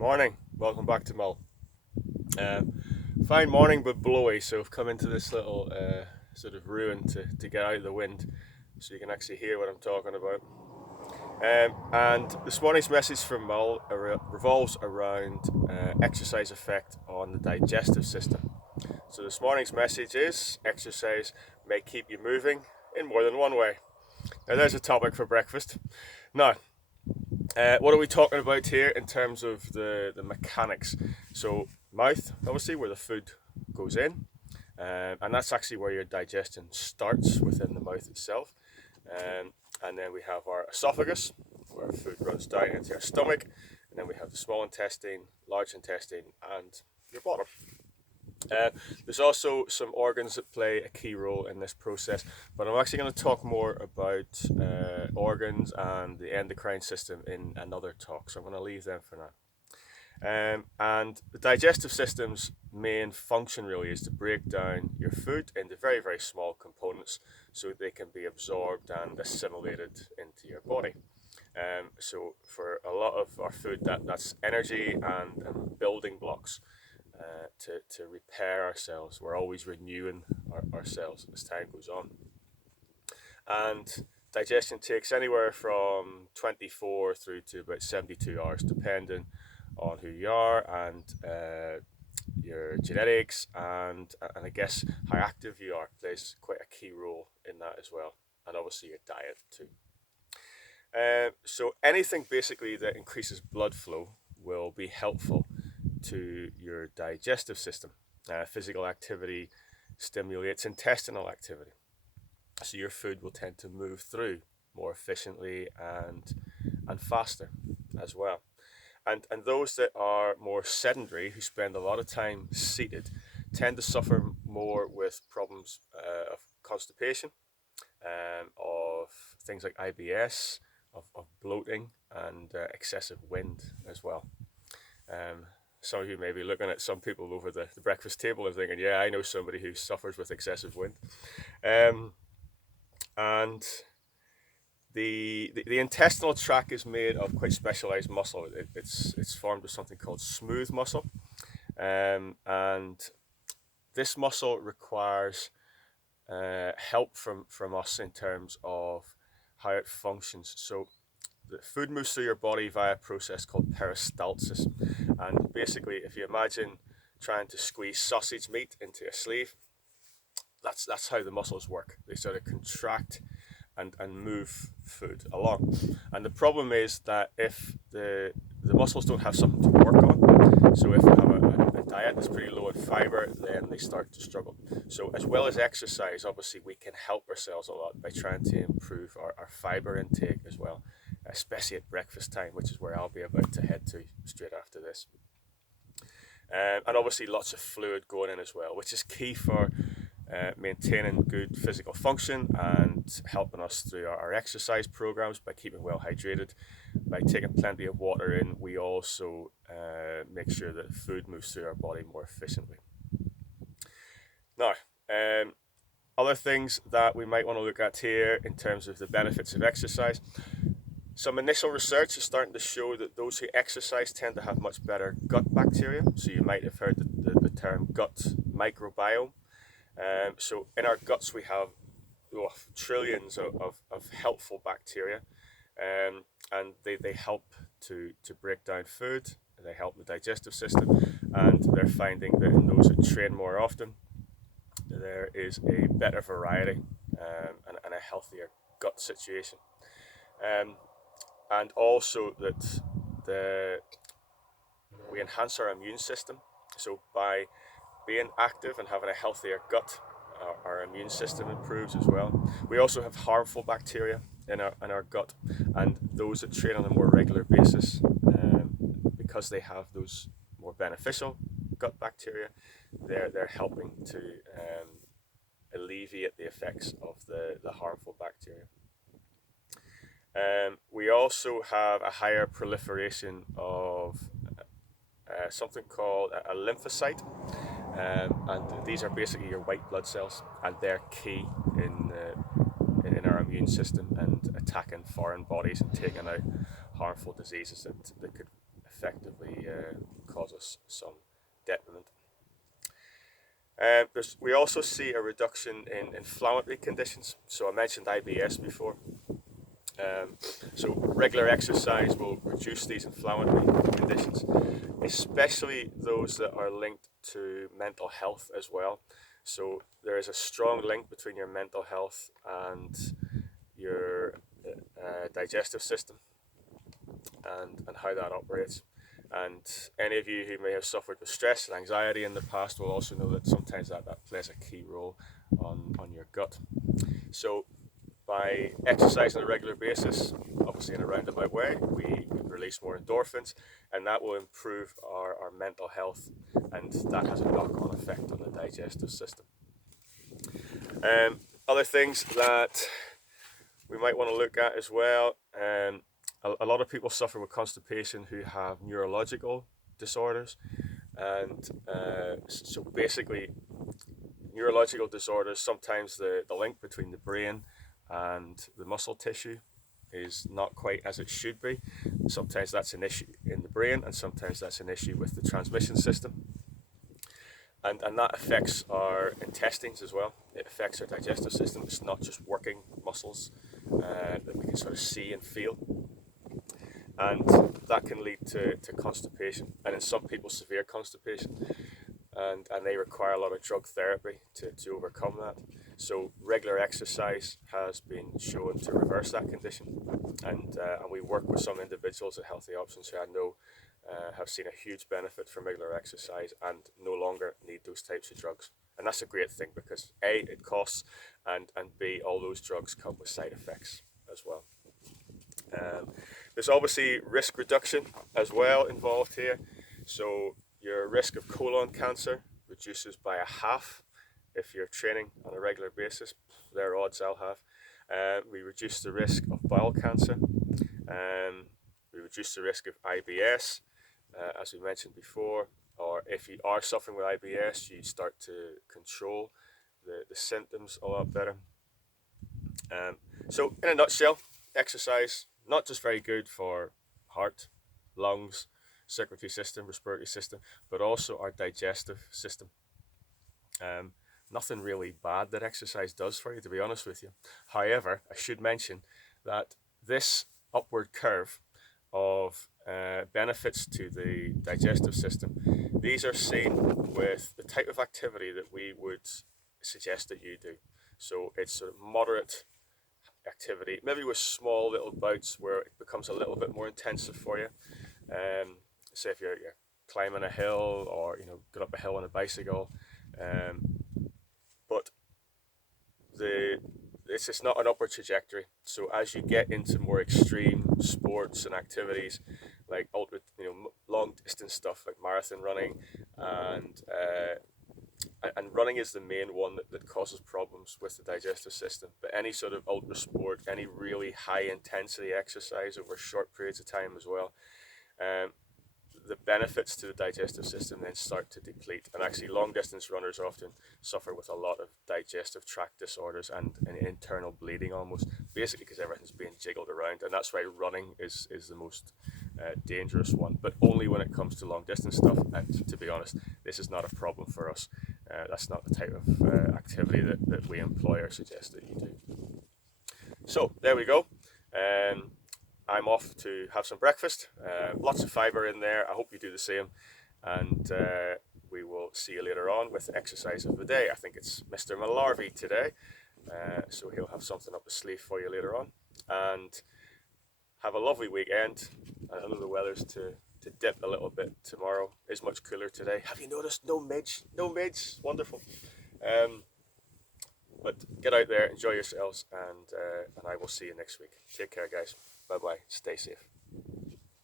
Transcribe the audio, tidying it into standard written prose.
Morning, welcome back to Mull. Fine morning but blowy, so I've come into this little sort of ruin to get out of the wind so you can actually hear what I'm talking about. And this morning's message from Mull revolves around exercise effect on the digestive system. So this morning's message is exercise may keep you moving in more than one way. Now there's a topic for breakfast. Now, what are we talking about here in terms of the mechanics? So mouth, obviously, where the food goes in, and that's actually where your digestion starts within the mouth itself. And then we have our esophagus, where food runs down into your stomach, and then we have the small intestine, large intestine, and your bottom. There's also some organs that play a key role in this process, but I'm actually going to talk more about organs and the endocrine system in another talk, so I'm going to leave them for now. And the digestive system's main function really is to break down your food into very, very small components so they can be absorbed and assimilated into your body. So for a lot of our food, that's energy and building blocks to repair ourselves. We're always renewing our cells as time goes on. And digestion takes anywhere from 24 through to about 72 hours, depending on who you are and your genetics and I guess how active you are plays quite a key role in that as well, and obviously your diet too. So anything basically that increases blood flow will be helpful to your digestive system. Physical activity stimulates intestinal activity, so your food will tend to move through more efficiently and faster as well. And those that are more sedentary, who spend a lot of time seated, tend to suffer more with problems of constipation, of things like IBS, of bloating, and excessive wind as well. Some of you may be looking at some people over the breakfast table and thinking, yeah, I know somebody who suffers with excessive wind. And the intestinal tract is made of quite specialized muscle. It's formed of something called smooth muscle. And this muscle requires help from us in terms of how it functions. So the food moves through your body via a process called peristalsis. And basically, if you imagine trying to squeeze sausage meat into a sleeve, that's how the muscles work. They sort of contract and move food along. And the problem is that if the muscles don't have something to work on, so if you have a diet that's pretty low in fiber, then they start to struggle. So as well as exercise, obviously we can help ourselves a lot by trying to improve our fiber intake as well, especially at breakfast time, which is where I'll be about to head to straight after this. And obviously lots of fluid going in as well, which is key for maintaining good physical function and helping us through our exercise programs by keeping well hydrated. By taking plenty of water in, we also make sure that food moves through our body more efficiently. Now, other things that we might want to look at here in terms of the benefits of exercise. Some initial research is starting to show that those who exercise tend to have much better gut bacteria. So you might have heard the term gut microbiome. So in our guts we have trillions of helpful bacteria, and they help to break down food, they help the digestive system, and they're finding that in those that train more often, there is a better variety and a healthier gut situation. And also that we enhance our immune system. So by being active and having a healthier gut, our immune system improves as well. We also have harmful bacteria in our gut, and those that train on a more regular basis, because they have those more beneficial gut bacteria, they're helping to alleviate the effects of the harmful bacteria. We also have a higher proliferation of something called a lymphocyte, and these are basically your white blood cells, and they're key in our immune system and attacking foreign bodies and taking out harmful diseases that could effectively cause us some detriment. We also see a reduction in inflammatory conditions. So I mentioned IBS before. So regular exercise will reduce these inflammatory conditions, especially those that are linked to mental health as well. So there is a strong link between your mental health and your digestive system and how that operates. And any of you who may have suffered with stress and anxiety in the past will also know that sometimes that plays a key role on your gut. So by exercising on a regular basis, obviously in a roundabout way, we release more endorphins, and that will improve our mental health, and that has a knock-on effect on the digestive system. Other things that we might want to look at as well, a lot of people suffer with constipation who have neurological disorders, and so basically neurological disorders, sometimes the link between the brain and the muscle tissue is not quite as it should be. Sometimes that's an issue in the brain, and sometimes that's an issue with the transmission system. And that affects our intestines as well. It affects our digestive system. It's not just working muscles that we can sort of see and feel. And that can lead to constipation, and in some people severe constipation. And they require a lot of drug therapy to overcome that. So regular exercise has been shown to reverse that condition, and we work with some individuals at Healthy Options who I know have seen a huge benefit from regular exercise and no longer need those types of drugs. And that's a great thing because A, it costs, and B, all those drugs come with side effects as well. There's obviously risk reduction as well involved here. So your risk of colon cancer reduces by a half if you're training on a regular basis. There are odds I'll have. We reduce the risk of bowel cancer. We reduce the risk of IBS, as we mentioned before. Or if you are suffering with IBS, you start to control the symptoms a lot better. So in a nutshell, exercise, not just very good for heart, lungs, circulatory system, respiratory system, but also our digestive system. Nothing really bad that exercise does for you, to be honest with you. However, I should mention that this upward curve of benefits to the digestive system, these are seen with the type of activity that we would suggest that you do. So it's sort of moderate activity, maybe with small little bouts where it becomes a little bit more intensive for you. Say if you're climbing a hill or going up a hill on a bicycle, but it's just not an upward trajectory. So as you get into more extreme sports and activities like long distance stuff like marathon running, and running is the main one that causes problems with the digestive system. But any sort of ultra sport, any really high intensity exercise over short periods of time as well, the benefits to the digestive system then start to deplete. And actually long distance runners often suffer with a lot of digestive tract disorders and internal bleeding almost, basically because everything's being jiggled around. And that's why running is the most dangerous one, but only when it comes to long distance stuff. And to be honest, this is not a problem for us. That's not the type of activity that we employ or suggest that you do. So there we go. I'm off to have some breakfast. Lots of fibre in there. I hope you do the same. And we will see you later on with the exercise of the day. I think it's Mr. Mallarvey today. So he'll have something up his sleeve for you later on. And have a lovely weekend. I know the weather's to dip a little bit tomorrow. It's much cooler today. Have you noticed? No midge. No midge. Wonderful. But get out there, enjoy yourselves, and I will see you next week. Take care, guys. Bye-bye. Stay safe.